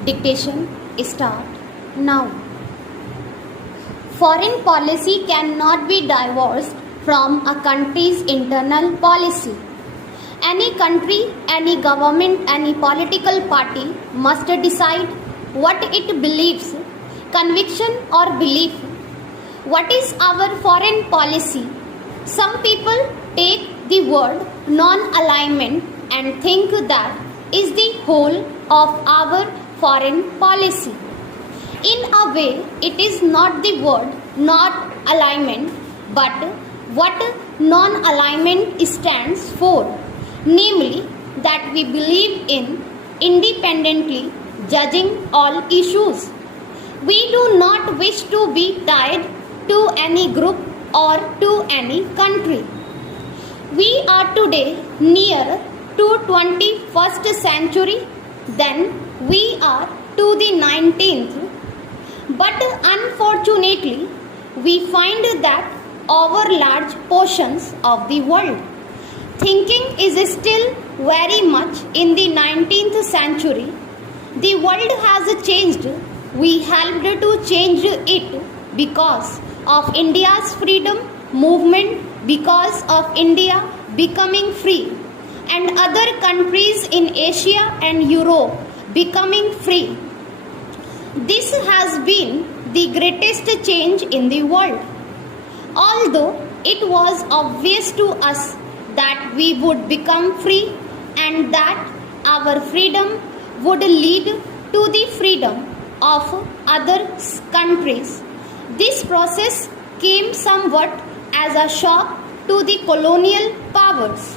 Dictation start now. Foreign policy cannot be divorced from a country's internal policy. Any country, any government, any political party must decide what it believes, conviction or belief. What is our foreign policy? Some people take the word non-alignment and think that is the whole of our foreign policy. In a way, it is not the word not alignment, but what non-alignment stands for, namely that we believe in independently judging all issues. We do not wish to be tied to any group or to any country. We are today near to 21st century than we are to the 19th. But unfortunately, we find that over large portions of the world, thinking is still very much in the 19th century. The world has changed. We helped to change it because of India's freedom movement, because of India becoming free, and other countries in Asia and Europe becoming free. This has been the greatest change in the world. Although it was obvious to us that we would become free and that our freedom would lead to the freedom of other countries, this process came somewhat as a shock to the colonial powers.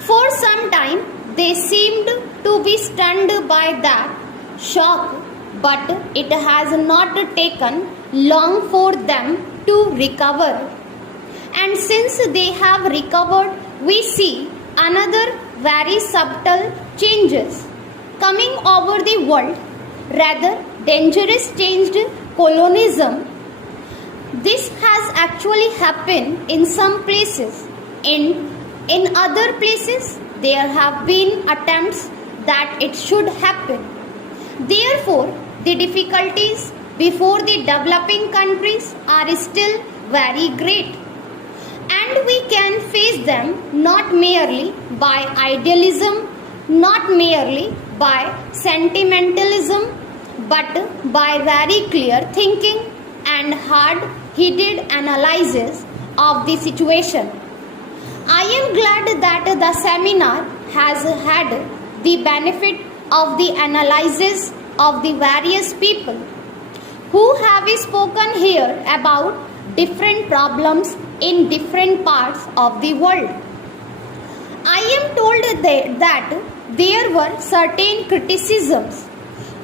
For some time, they seemed to be stunned by that shock, but it has not taken long for them to recover. And since they have recovered, we see another very subtle changes coming over the world, rather dangerous changed colonialism. This has actually happened in some places. In other places, there have been attempts that it should happen. Therefore, the difficulties before the developing countries are still very great. And we can face them not merely by idealism, not merely by sentimentalism, but by very clear thinking and hard-headed analysis of the situation. I am glad that the seminar has had the benefit of the analysis of the various people who have spoken here about different problems in different parts of the world. I am told that there were certain criticisms.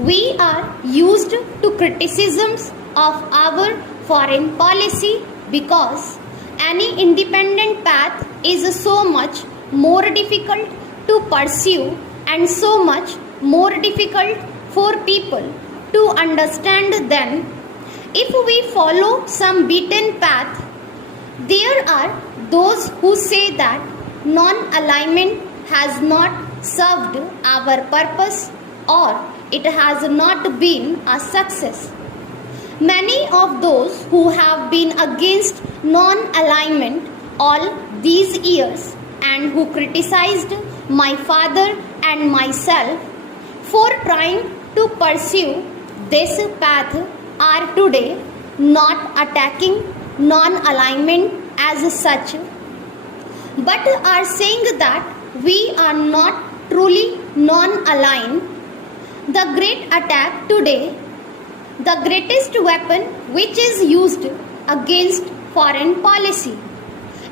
We are used to criticisms of our foreign policy because any independent path is so much more difficult to pursue and so much more difficult for people to understand them. If we follow some beaten path, there are those who say that non-alignment has not served our purpose or it has not been a success. Many of those who have been against non-alignment all these years and who criticized my father and myself for trying to pursue this path are today not attacking non-alignment as such, but are saying that we are not truly non-aligned. The great attack today, the greatest weapon which is used against foreign policy,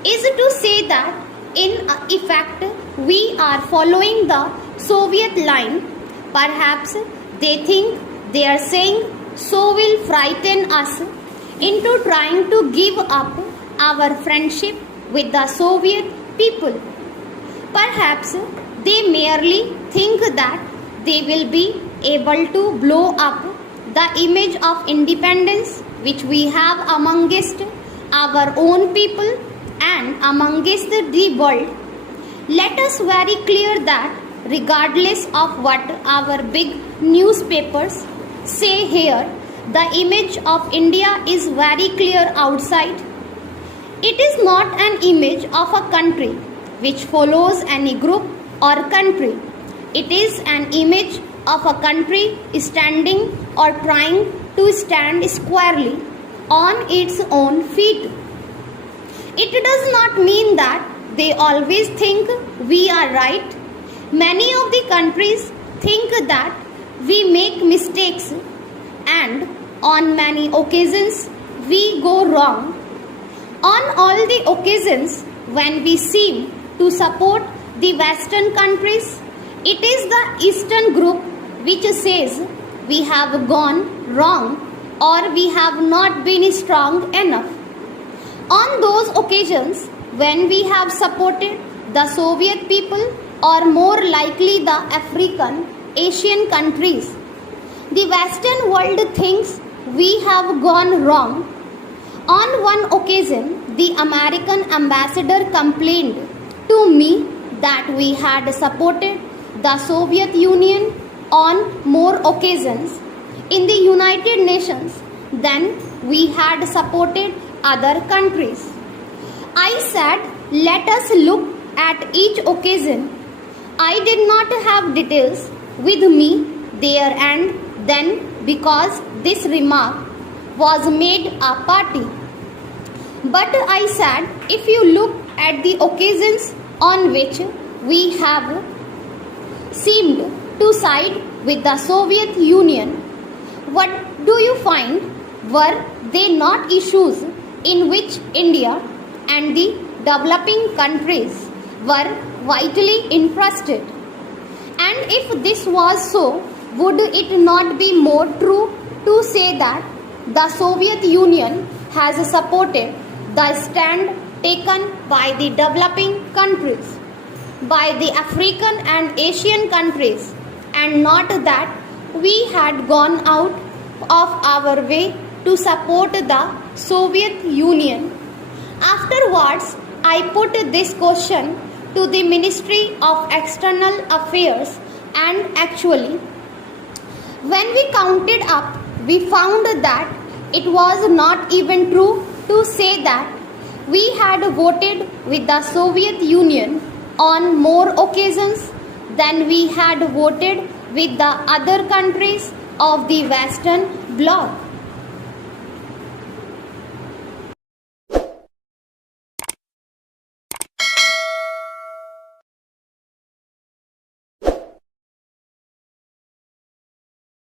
is to say that in effect we are following the Soviet line. Perhaps they think they are saying so will frighten us into trying to give up our friendship with the Soviet people. Perhaps they merely think that they will be able to blow up the image of independence which we have amongst our own people and amongst the world. Let us very clear that regardless of what our big newspapers say here the image of India is very clear outside. It is not an image of a country which follows any group or country. It is an image of a country standing or trying to stand squarely on its own feet. It does not mean that they always think we are right. Many of the countries think that we make mistakes and on many occasions we go wrong. On all the occasions when we seem to support the Western countries, it is the Eastern group which says we have gone wrong or we have not been strong enough. On those occasions when we have supported the Soviet people or more likely the African, Asian countries, the Western world thinks we have gone wrong. On one occasion, the American ambassador complained to me that we had supported the Soviet Union on more occasions in the United Nations than we had supported other countries. I said, let us look at each occasion. I did not have details with me there and then because this remark was made a party. But I said, if you look at the occasions on which we have seemed to side with the Soviet Union, what do you find? Were they not issues in which India and the developing countries were vitally interested? And if this was so, would it not be more true to say that the Soviet Union has supported the stand taken by the developing countries, by the African and Asian countries, and not that we had gone out of our way to support the Soviet Union? Afterwards, I put this question to the Ministry of External Affairs, and actually, when we counted up, we found that it was not even true to say that we had voted with the Soviet Union on more occasions than we had voted with the other countries of the Western Bloc.